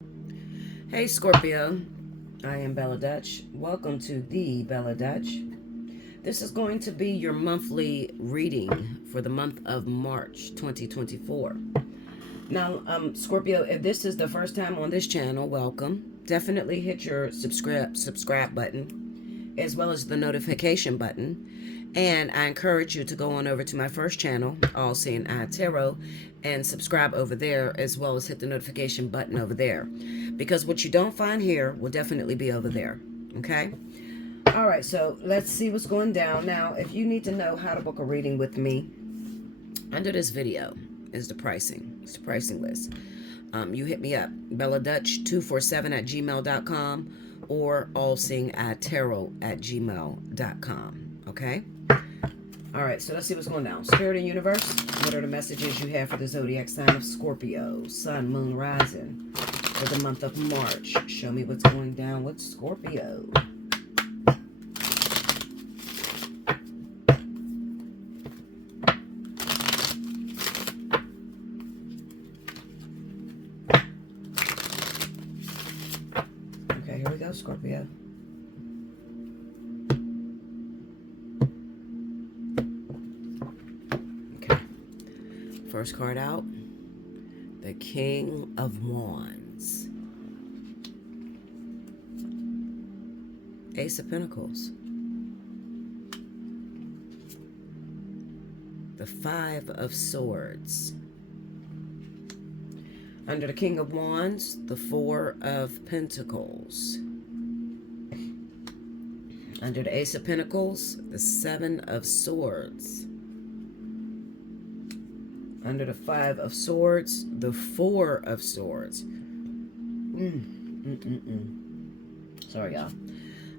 Hey Scorpio, I am Bella Dutch. Welcome to the Bella Dutch. This is going to be your monthly reading for the month of March 2024. Now, Scorpio, if this is the first time on this channel, welcome. Definitely hit your subscribe button as well as the notification button. And I encourage you to go on over to my first channel, Allseeingeyetarot, and subscribe over there as well as hit the notification button over there. Because what you don't find here will definitely be over there. Okay? All right, so let's see what's going down. Now, if you need to know how to book a reading with me, under this video is the pricing. It's the pricing list. You hit me up, belladutch247@gmail.com or allseeingeyetarot@gmail.com. Okay? All right, so let's see what's going down. Spirit and universe, what are the messages you have for the zodiac sign of Scorpio, sun, moon, rising for the month of March? Show me what's going down with Scorpio. Okay, here we go, Scorpio. First card out, the King of Wands. Ace of Pentacles. The Five of Swords. Under the King of Wands, the Four of Pentacles. Under the Ace of Pentacles, the Seven of Swords. Under the Five of Swords, the Four of Swords. Sorry, y'all.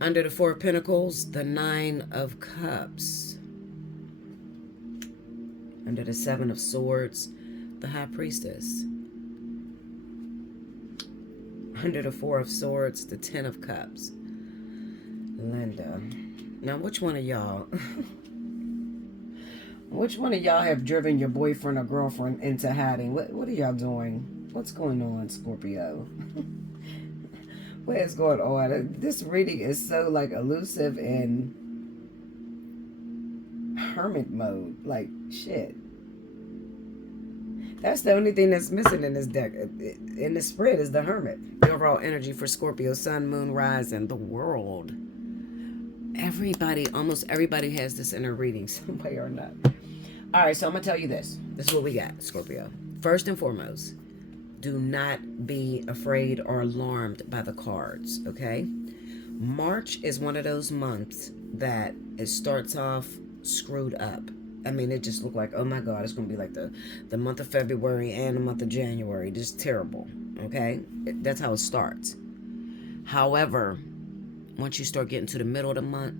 Under the Four of Pentacles, the Nine of Cups. Under the Seven of Swords, the High Priestess. Under the Four of Swords, the Ten of Cups. Linda. Now, which one of y'all... Which one of y'all have driven your boyfriend or girlfriend into hiding? What are y'all doing? What's going on, Scorpio? What is going on? This reading is so like elusive and hermit mode. Like shit. That's the only thing that's missing in this deck. In this spread is the hermit. The overall energy for Scorpio, sun, moon, rising, the world. Everybody, almost everybody has this in their reading some way or another. All right, so I'm going to tell you this. This is what we got, Scorpio. First and foremost, do not be afraid or alarmed by the cards, okay? March is one of those months that it starts off screwed up. I mean, it just looked like, oh my God, it's going to be like the month of February and the month of January. Just terrible, okay? That's how it starts. However, once you start getting to the middle of the month,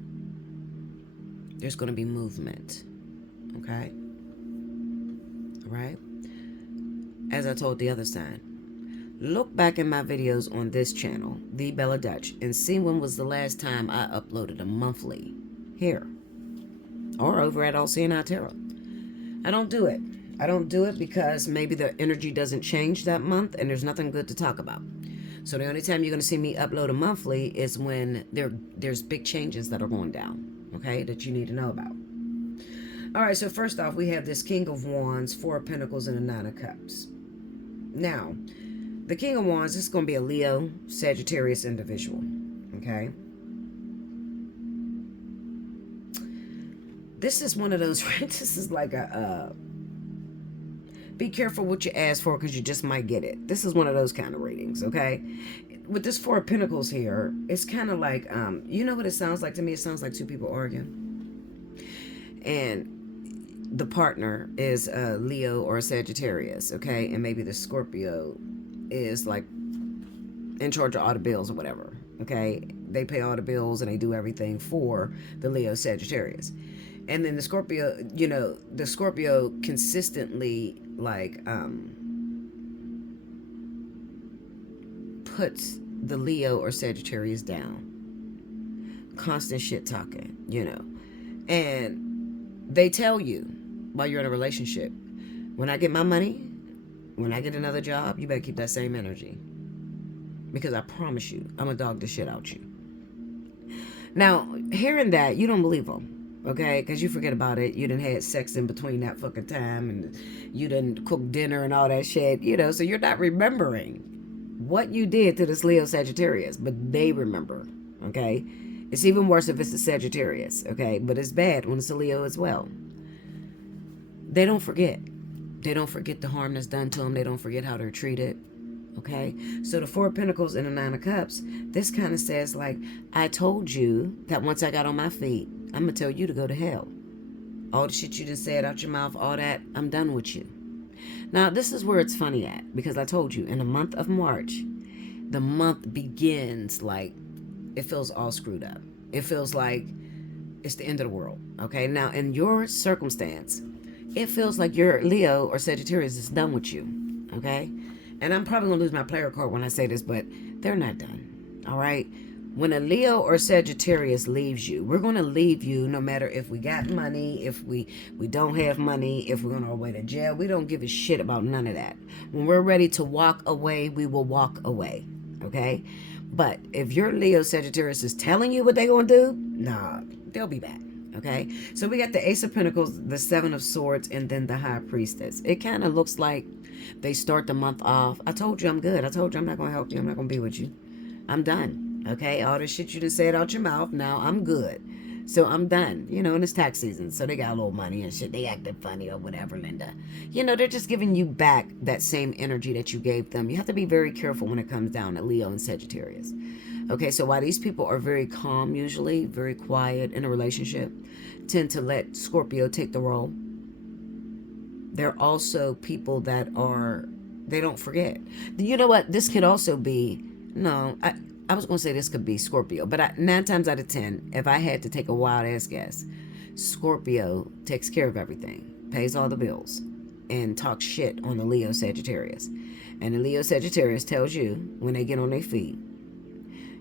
there's going to be movement, okay? All right? As I told the other sign, look back in my videos on this channel, The Bella Dutch, and see when was the last time I uploaded a monthly here or over at Allseeingeyetarot. I don't do it. I don't do it because maybe the energy doesn't change that month and there's nothing good to talk about. So the only time you're going to see me upload a monthly is when there's big changes that are going down, okay, that you need to know about. All right, so first off, we have this King of Wands, Four of Pentacles, and the Nine of Cups. Now, the King of Wands, this is going to be a Leo, Sagittarius individual, okay? This is one of those, this is like a, be careful what you ask for because you just might get it. This is one of those kind of readings, okay? With this Four of Pentacles here, it's kind of like, you know what it sounds like to me? It sounds like two people arguing. And the partner is a Leo or a Sagittarius, okay? And maybe the Scorpio is like in charge of all the bills or whatever, okay? They pay all the bills and they do everything for the Leo Sagittarius. And then the Scorpio, you know, the Scorpio consistently like puts the Leo or Sagittarius down. Constant shit talking, you know. And they tell you while you're in a relationship, when I get my money, when I get another job, you better keep that same energy. because I promise you, I'm gonna dog the shit out you. Now, hearing that, you don't believe them, okay? Because you forget about it. You done had sex in between that fucking time, and you done cook dinner and all that shit, so you're not remembering what you did to this Leo Sagittarius, but they remember, okay? It's even worse if it's a Sagittarius, okay? But it's bad when it's a Leo as well. They don't forget. They don't forget the harm that's done to them. They don't forget how they're treated. Okay, so the Four of Pentacles and the Nine of Cups, this kind of says like, I told you that once I got on my feet, I'm going to tell you to go to hell. All the shit you just said out your mouth, all that, I'm done with you. Now, this is where it's funny at, because I told you, in the month of March, the month begins like, it feels all screwed up. It feels like it's the end of the world. Okay, now in your circumstance, it feels like your Leo or Sagittarius is done with you. Okay. And I'm probably going to lose my player card when I say this, but they're not done. All right. When a Leo or Sagittarius leaves you, we're going to leave you no matter if we got money, if we don't have money, if we're on our way to jail. We don't give a shit about none of that. When we're ready to walk away, we will walk away. Okay. But if your Leo Sagittarius is telling you what they're going to do, nah, they'll be back. Okay. So we got the Ace of Pentacles, the Seven of Swords, and then the High Priestess. It kind of looks like they start the month off. I told you I'm good. I told you I'm not going to help you. I'm not going to be with you. I'm done. Okay. All the shit you just said out your mouth. Now I'm good. So I'm done. And it's tax season. So they got a little money and shit. They acted funny or whatever, Linda. They're just giving you back that same energy that you gave them. You have to be very careful when it comes down to Leo and Sagittarius. Okay. So while these people are very calm, usually very quiet in a relationship, tend to let Scorpio take the role. They're also people that they don't forget. You know what? This could also be, no, I was going to say this could be Scorpio, but 9 times out of 10, if I had to take a wild ass guess, Scorpio takes care of everything, pays all the bills, and talks shit on the Leo Sagittarius. And the Leo Sagittarius tells you when they get on their feet,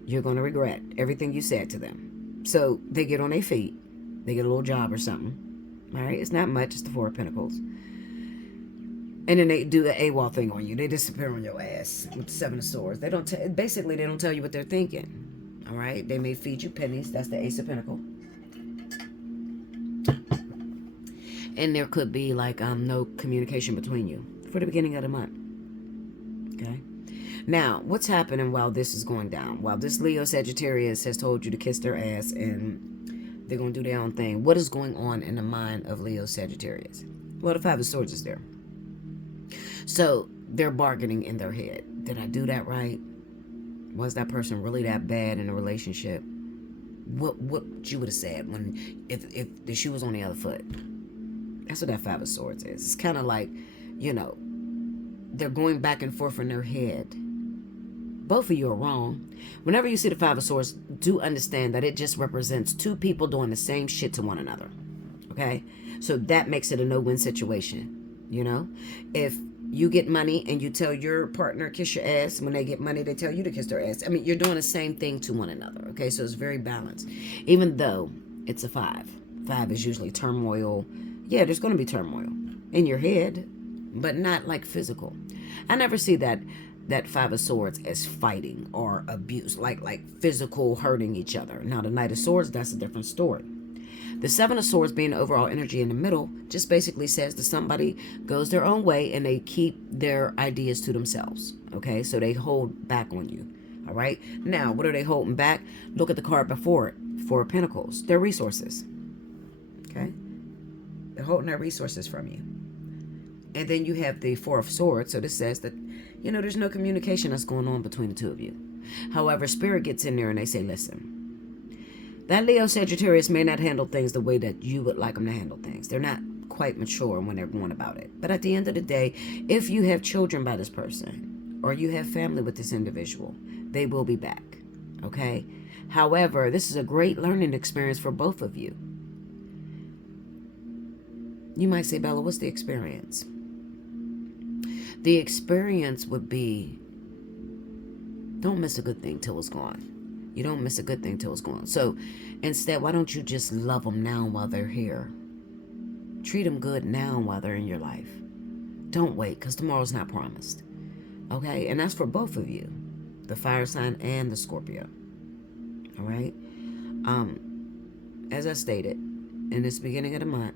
you're going to regret everything you said to them. So they get on their feet, they get a little job or something. All right, it's not much, it's the Four of Pentacles. And then they do the AWOL thing on you. They disappear on your ass with the Seven of Swords. They don't basically they don't tell you what they're thinking. All right, they may feed you pennies. That's the Ace of Pentacles. And there could be like no communication between you for the beginning of the month. Okay. Now, what's happening while this is going down? While this Leo Sagittarius has told you to kiss their ass and they're going to do their own thing. What is going on in the mind of Leo Sagittarius? Well, the Five of Swords is there. So they're bargaining in their head. Did I do that right? Was that person really that bad in a relationship? What you would have said when if the shoe was on the other foot? That's what that Five of Swords is. It's kind of like, they're going back and forth in their head. Both of you are wrong. Whenever you see the Five of Swords, do understand that it just represents two people doing the same shit to one another. Okay? So that makes it a no-win situation. If you get money and you tell your partner kiss your ass, when they get money they tell you to kiss their ass. I mean, you're doing the same thing to one another. Okay, so it's very balanced, even though it's a 5 is usually turmoil. Yeah, there's going to be turmoil in your head, but not like physical. I never see that 5 of Swords as fighting or abuse, like physical hurting each other. Now the Knight of Swords, that's a different story. The 7 of Swords being the overall energy in the middle just basically says that somebody goes their own way and they keep their ideas to themselves. Okay, so they hold back on you. All right, now what are they holding back? Look at the card before it. 4 of Pentacles. Their resources. Okay, they're holding their resources from you. And then you have the 4 of Swords. So this says that, there's no communication that's going on between the two of you. However, Spirit gets in there and they say, listen, that Leo Sagittarius may not handle things the way that you would like them to handle things. They're not quite mature when they're going about it. But at the end of the day, if you have children by this person or you have family with this individual, they will be back. Okay? However, this is a great learning experience for both of you. You might say, Bella, what's the experience? The experience would be, don't miss a good thing till it's gone. You don't miss a good thing till it's gone. So instead, why don't you just love them now while they're here? Treat them good now while they're in your life. Don't wait, because tomorrow's not promised. Okay? And that's for both of you. the fire sign and the Scorpio. All right. As I stated, in this beginning of the month,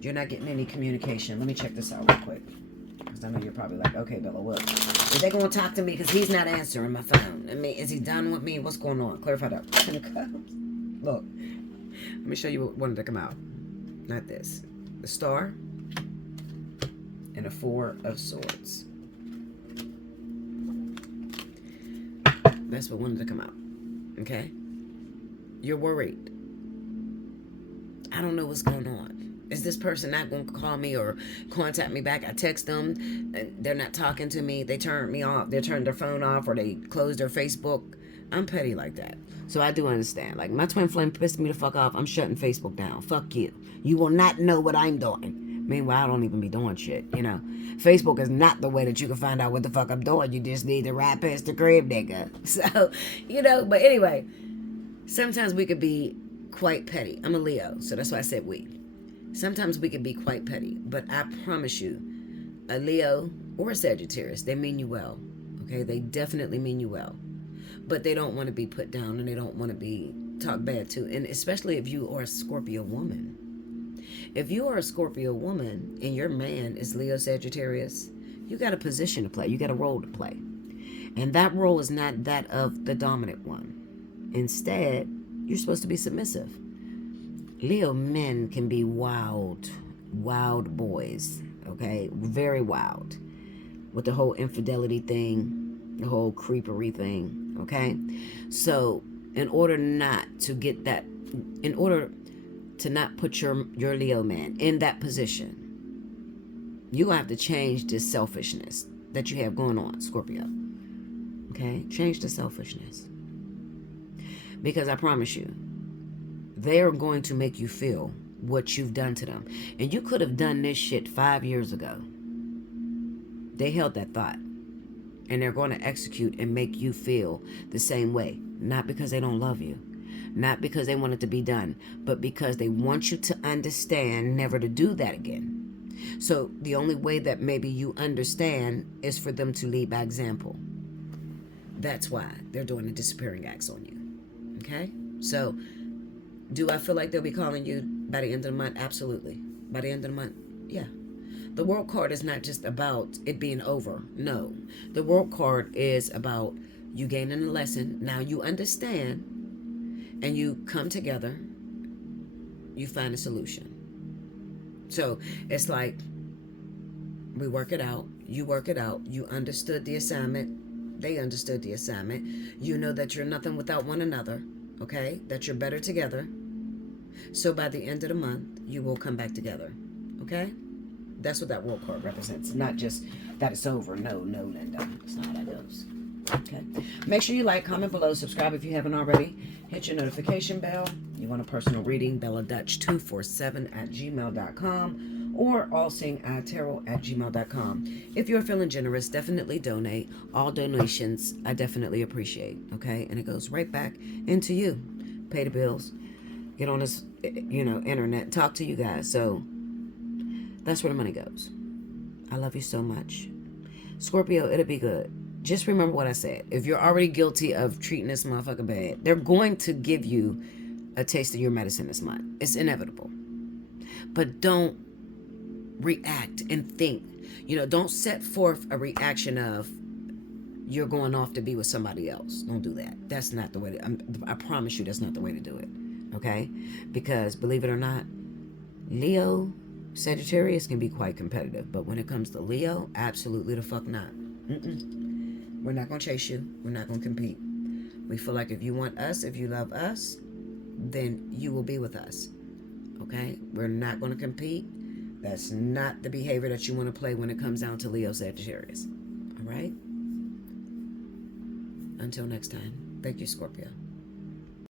you're not getting any communication. Let me check this out real quick, because I know you're probably like, okay, Bella, what? Is they going to talk to me? Because he's not answering my phone. I mean, is he done with me? What's going on? Clarify that. Look, let me show you what wanted to come out. Not this. The Star and the Four of Swords. That's what wanted to come out. Okay? You're worried. I don't know what's going on. Is this person not going to call me or contact me back? I text them. They're not talking to me. They turned me off. They turned their phone off, or they closed their Facebook. I'm petty like that. So I do understand. Like, my twin flame pissed me the fuck off. I'm shutting Facebook down. Fuck you. You will not know what I'm doing. Meanwhile, I don't even be doing shit, you know. Facebook is not the way that you can find out what the fuck I'm doing. You just need to ride past the crib, nigga. So, you know, but anyway, sometimes we could be quite petty. I'm a Leo, so that's why I said we. Sometimes we can be quite petty, but I promise you, a Leo or a Sagittarius, they mean you well, okay? They definitely mean you well, but they don't want to be put down, and they don't want to be talked bad to, and especially if you are a Scorpio woman. If you are a Scorpio woman and your man is Leo Sagittarius, you got a position to play. You got a role to play, and that role is not that of the dominant one. Instead, you're supposed to be submissive. Leo men can be wild boys, okay? Very wild. With the whole infidelity thing, the whole creepery thing, okay? So, in order not to get that, in order to not put your Leo man in that position, you have to change this selfishness that you have going on, Scorpio. Okay? Change the selfishness. Because I promise you, they are going to make you feel what you've done to them. And you could have done this shit 5 years ago. They held that thought. And they're going to execute and make you feel the same way. Not because they don't love you. Not because they want it to be done. But because they want you to understand never to do that again. So the only way that maybe you understand is for them to lead by example. That's why they're doing the disappearing acts on you. Okay? So, do I feel like they'll be calling you by the end of the month? Absolutely. By the end of the month? Yeah. The World card is not just about it being over. No. The World card is about you gaining a lesson. Now you understand, and you come together. You find a solution. So, it's like we work it out. You work it out. You understood the assignment. They understood the assignment. You know that you're nothing without one another. Okay? That you're better together. So by the end of the month, you will come back together. Okay? That's what that World card represents. Not just that it's over. No, Linda. It's not how that goes. Okay? Make sure you like, comment below, subscribe if you haven't already. Hit your notification bell. You want a personal reading, belladutch247@gmail.com or allseeingeyetarot@gmail.com. If you're feeling generous, definitely donate. All donations, I definitely appreciate. Okay? And it goes right back into you. Pay the bills. Get on this, internet. Talk to you guys. So that's where the money goes. I love you so much. Scorpio, it'll be good. Just remember what I said. If you're already guilty of treating this motherfucker bad, they're going to give you a taste of your medicine this month. It's inevitable. But don't react and think. Don't set forth a reaction of you're going off to be with somebody else. Don't do that. That's not the way to, I promise you that's not the way to do it. Okay? Because believe it or not, Leo, Sagittarius can be quite competitive. But when it comes to Leo, absolutely the fuck not. We're not going to chase you. We're not going to compete. We feel like if you want us, if you love us, then you will be with us. Okay? We're not going to compete. That's not the behavior that you want to play when it comes down to Leo Sagittarius. All right? Until next time. Thank you, Scorpio.